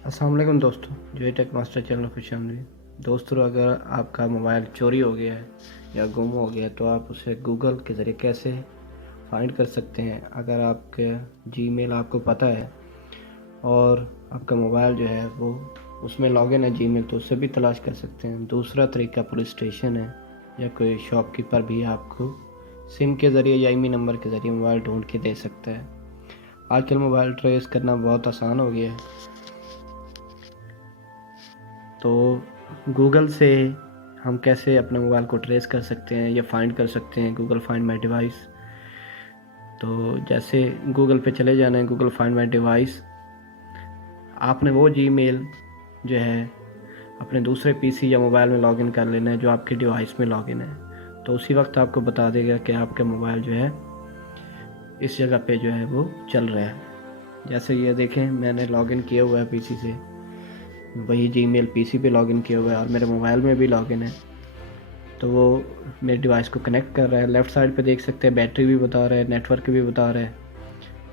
अस्सलाम वालेकुम दोस्तों, जो टेक मास्टर चैनल खुश आमदीद। दोस्तों, अगर आपका मोबाइल चोरी हो गया है या गुम हो गया है तो आप उसे गूगल के ज़रिए कैसे फाइंड कर सकते हैं। अगर आपके जीमेल आपको पता है और आपका मोबाइल जो है वो उसमें लॉगिन है जीमेल, तो उससे भी तलाश कर सकते हैं। दूसरा तरीका पुलिस स्टेशन है या कोई शॉपकीपर भी आपको सिम के ज़रिए या ईमेल नंबर के ज़रिए मोबाइल ढूंढ के दे सकता है। आजकल मोबाइल ट्रेस करना बहुत आसान हो गया है, तो गूगल से हम कैसे अपने मोबाइल को ट्रेस कर सकते हैं या फाइंड कर सकते हैं। गूगल फाइंड माई डिवाइस, तो जैसे गूगल पे चले जाना है, गूगल फाइंड माई डिवाइस। आपने वो जीमेल जो है अपने दूसरे पीसी या मोबाइल में लॉगिन कर लेना है जो आपके डिवाइस में लॉगिन है, तो उसी वक्त आपको बता देगा कि आपका मोबाइल जो है इस जगह पे जो है वो चल रहा है। जैसे ये देखें, मैंने लॉगिन किया हुआ है पीसी से, वही जीमेल पीसी पे लॉगिन किया हुआ है और मेरे मोबाइल में भी लॉगिन है, तो वो मेरे डिवाइस को कनेक्ट कर रहा है। लेफ़्ट साइड पे देख सकते हैं बैटरी भी बता रहा है, नेटवर्क भी बता रहा है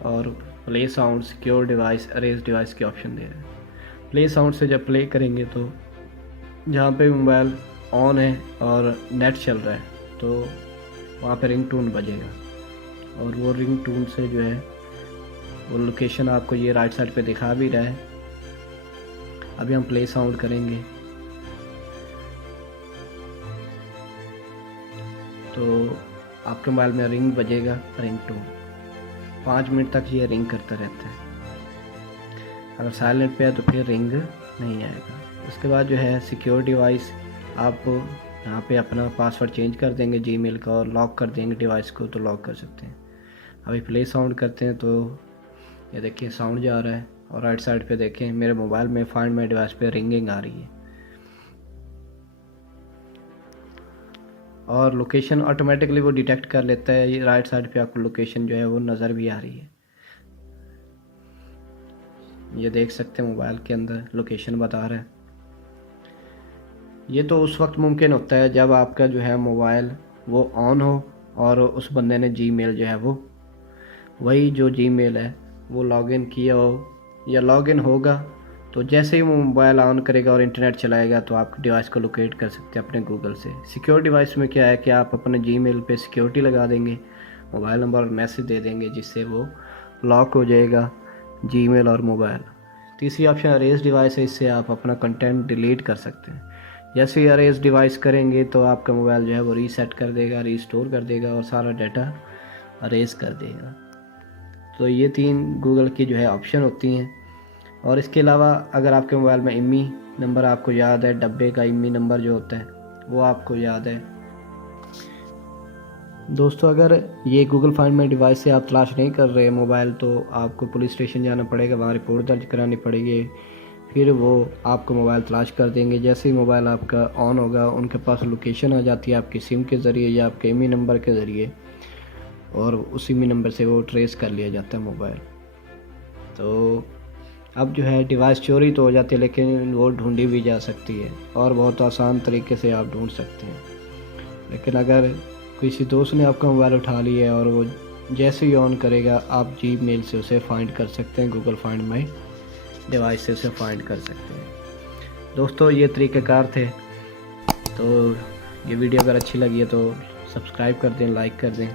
और play sound, secure device, arrays device के ऑप्शन दे रहा है। प्ले साउंड से जब प्ले करेंगे तो जहाँ पे मोबाइल ऑन है और नेट चल रहा है तो वहाँ पे रिंग टून बजेगा और वो रिंग टून से जो है वो लोकेशन आपको ये राइट साइड पे दिखा भी रहा है। अभी हम प्ले साउंड करेंगे तो आपके मोबाइल में रिंग बजेगा, रिंग टोन 5 मिनट तक ये रिंग करता रहता है। अगर साइलेंट पे है तो फिर रिंग नहीं आएगा। उसके बाद जो है सिक्योर डिवाइस, आप यहाँ पे अपना पासवर्ड चेंज कर देंगे जीमेल का और लॉक कर देंगे डिवाइस को, तो लॉक कर सकते हैं। अभी प्ले साउंड करते हैं तो ये देखिए साउंड जा रहा है और राइट साइड पे देखें मेरे मोबाइल में फाइंड माई डिवाइस पे रिंगिंग आ रही है और लोकेशन ऑटोमेटिकली वो डिटेक्ट कर लेता है। ये राइट साइड पे आपको लोकेशन जो है वो नज़र भी आ रही है, ये देख सकते हैं मोबाइल के अंदर लोकेशन बता रहा है। ये तो उस वक्त मुमकिन होता है जब आपका जो है मोबाइल वो ऑन हो और उस बंदे ने जीमेल जो है वो वही जो जीमेल है वो लॉगिन किया हो या लॉगिन होगा, तो जैसे ही वो मोबाइल ऑन करेगा और इंटरनेट चलाएगा तो आप डिवाइस को लोकेट कर सकते हैं अपने गूगल से। सिक्योर डिवाइस में क्या है कि आप अपने जीमेल पे सिक्योरिटी लगा देंगे, मोबाइल नंबर और मैसेज दे देंगे जिससे वो लॉक हो जाएगा जीमेल और मोबाइल। तीसरी ऑप्शन अरेज डिवाइस है, इससे आप अपना कंटेंट डिलीट कर सकते हैं। जैसे ही अरेज डिवाइस करेंगे तो आपका मोबाइल जो है वो रीसेट कर देगा, रीस्टोर कर देगा और सारा डाटा अरेज कर देगा। तो ये 3 गूगल की जो है ऑप्शन होती हैं। और इसके अलावा अगर आपके मोबाइल में इमी नंबर आपको याद है, डब्बे का इमी नंबर जो होता है वो आपको याद है दोस्तों, अगर ये गूगल फाइंड माई डिवाइस से आप तलाश नहीं कर रहे मोबाइल तो आपको पुलिस स्टेशन जाना पड़ेगा, वहाँ रिपोर्ट दर्ज करानी पड़ेगी, फिर वो आपको मोबाइल तलाश कर देंगे। जैसे ही मोबाइल आपका ऑन होगा उनके पास लोकेशन आ जाती है आपकी सिम के ज़रिए या आपके इमी नंबर के ज़रिए और उसी इमी नंबर से वो ट्रेस कर लिया जाता है मोबाइल। तो अब जो है डिवाइस चोरी तो हो जाती है लेकिन वो ढूंढी भी जा सकती है और बहुत आसान तरीके से आप ढूंढ सकते हैं। लेकिन अगर किसी दोस्त ने आपका मोबाइल उठा लिया है और वो जैसे ही ऑन करेगा आप जीमेल से उसे फाइंड कर सकते हैं, गूगल फाइंड माई डिवाइस से उसे फाइंड कर सकते हैं। दोस्तों, ये तरीक़ेकार थे। तो ये वीडियो अगर अच्छी लगी है तो सब्सक्राइब कर दें, लाइक कर दें।